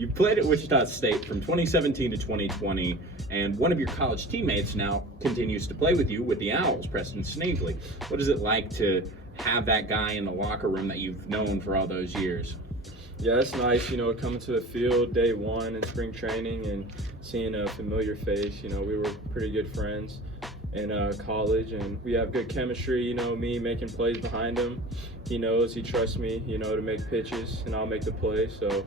You played at Wichita State from 2017 to 2020, and one of your college teammates now continues to play with you with the Owls, Preston Snavely. What is it like to have that guy in the locker room that you've known for all those years? Yeah, it's nice, coming to the field day one in spring training and seeing a familiar face. We were pretty good friends in college, and we have good chemistry. Me making plays behind him. He knows, he trusts me, to make pitches, and I'll make the play. So,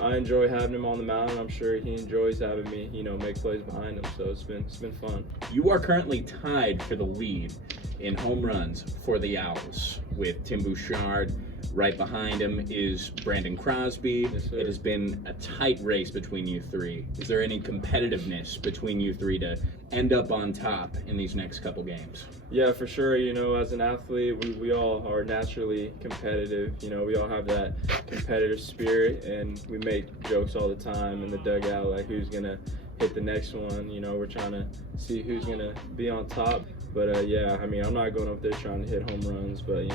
I enjoy having him on the mound. I'm sure he enjoys having me, make plays behind him. So it's been fun. You are currently tied for the lead in home runs for the Owls with Tim Bouchard. Right behind him is Brandon Crosby. Yes, it has been a tight race between you three. Is there any competitiveness between you three to end up on top in these next couple games? Yeah, for sure. As an athlete, we all are naturally competitive. We all have that competitive spirit, and we make jokes all the time in the dugout, like who's going to hit the next one. We're trying to see who's going to be on top. But, yeah, I'm not going up there trying to hit home runs, but,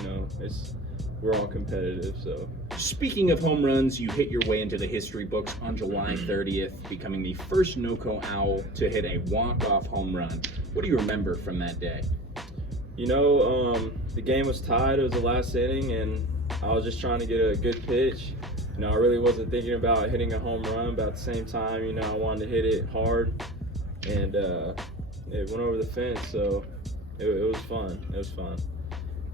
we're all competitive, so. Speaking of home runs, you hit your way into the history books on July 30th, becoming the first NoCo Owl to hit a walk-off home run. What do you remember from that day? The game was tied. It was the last inning, and I was just trying to get a good pitch. I really wasn't thinking about hitting a home run, but at the same time, I wanted to hit it hard, and it went over the fence, so it was fun. It was fun.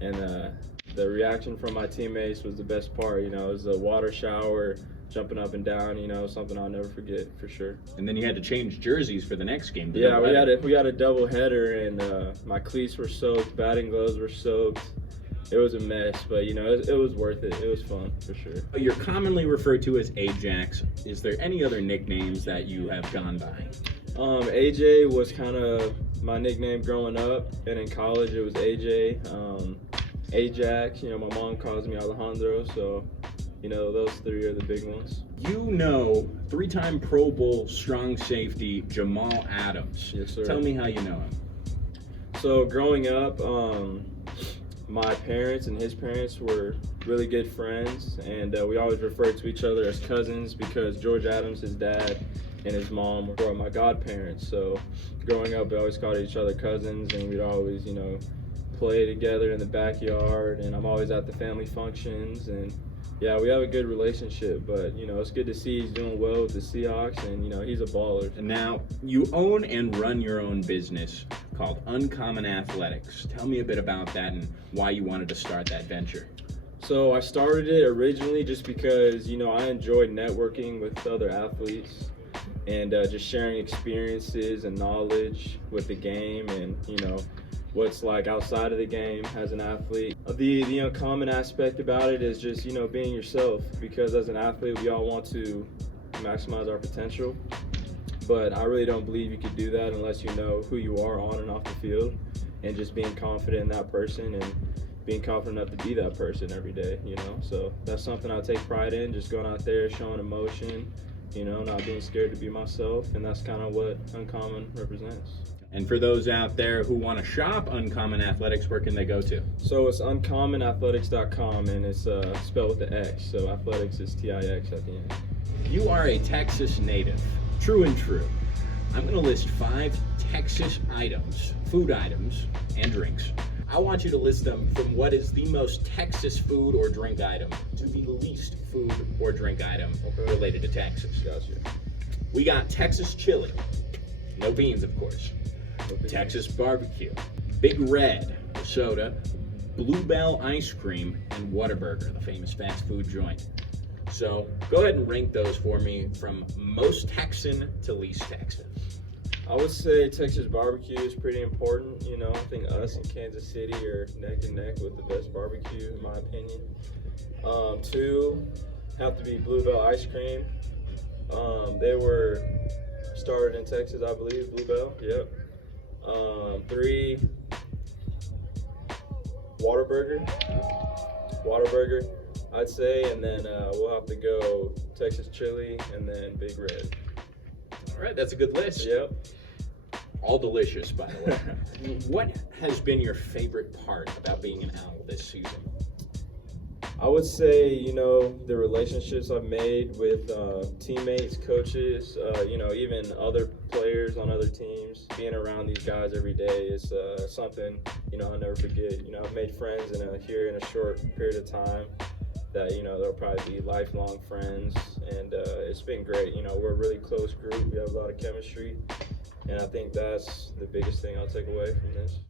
And the reaction from my teammates was the best part. It was a water shower, jumping up and down, something I'll never forget for sure. And then you had to change jerseys for the next game. Yeah, we had a double header, and my cleats were soaked, batting gloves were soaked. It was a mess, but it was worth it. It was fun for sure. You're commonly referred to as Ajax. Is there any other nicknames that you have gone by? AJ was kind of my nickname growing up, and in college it was AJ. Ajax, my mom calls me Alejandro, so, those three are the big ones. Three-time Pro Bowl strong safety Jamal Adams. Yes, sir. Tell me how you know him. So, growing up, my parents and his parents were really good friends, and we always referred to each other as cousins because George Adams, his dad, and his mom were my godparents. So, growing up, we always called each other cousins, and we'd always, play together in the backyard, and I'm always at the family functions, and yeah, we have a good relationship. But it's good to see he's doing well with the Seahawks, and he's a baller. And now you own and run your own business called Uncommon Athletics. Tell me a bit about that and why you wanted to start that venture. So I started it originally just because I enjoyed networking with other athletes and just sharing experiences and knowledge with the game, and what's like outside of the game as an athlete. The uncommon aspect about it is just, being yourself, because as an athlete, we all want to maximize our potential, but I really don't believe you could do that unless you know who you are on and off the field, and just being confident in that person and being confident enough to be that person every day, So that's something I take pride in, just going out there, showing emotion, not being scared to be myself, and that's kind of what Uncommon represents. And for those out there who want to shop Uncommon Athletics, where can they go to? So it's uncommonathletics.com, and it's spelled with the X, so athletics is TIX at the end. You are a Texas native, true and true. I'm going to list 5 Texas items, food items, and drinks. I want you to list them from what is the most Texas food or drink item to the least food or drink item related to Texas. Gotcha. We got Texas chili, no beans, of course. Texas barbecue, Big Red soda, Bluebell ice cream, and Whataburger, the famous fast food joint. So go ahead and rank those for me from most Texan to least Texan. I would say Texas barbecue is pretty important. I think us in Kansas City are neck and neck with the best barbecue, in my opinion. 2, have to be Bluebell ice cream. They were started in Texas, I believe, Bluebell, yep. 3, Whataburger, I'd say, and then we'll have to go Texas chili, and then Big Red. All right, that's a good list. Yep. All delicious, by the way. What has been your favorite part about being an Owl this season? I would say, the relationships I've made with teammates, coaches, even other players on other teams, being around these guys every day is something, I'll never forget. I've made friends here in a short period of time that, they'll probably be lifelong friends. And it's been great. We're a really close group. We have a lot of chemistry. And I think that's the biggest thing I'll take away from this.